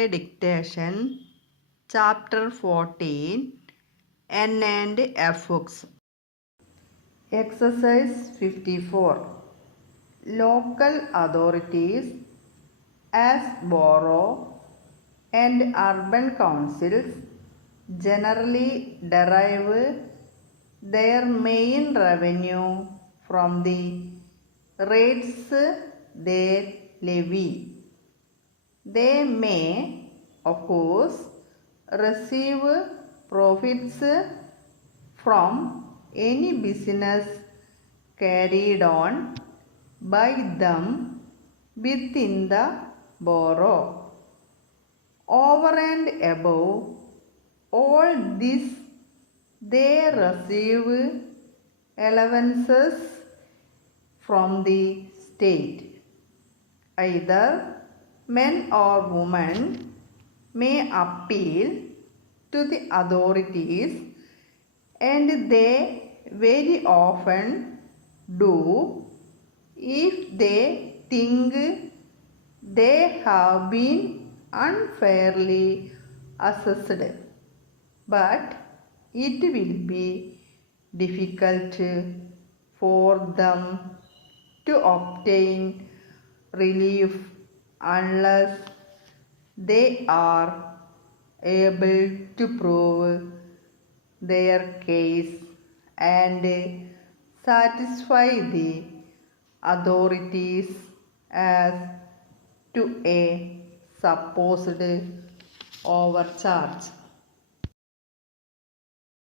Essay Dictation, Chapter 14, N and F-hooks. Exercise 54. Local authorities as borough and urban councils generally derive their main revenue from the rates they levy. They may, of course, receive profits from any business carried on by them within the borough. Over and above all this, they receive allowances from the state. Either men or women may appeal to the authorities, and they very often do if they think they have been unfairly assessed. But it will be difficult for them to obtain relief unless they are able to prove their case and satisfy the authorities as to a supposed overcharge.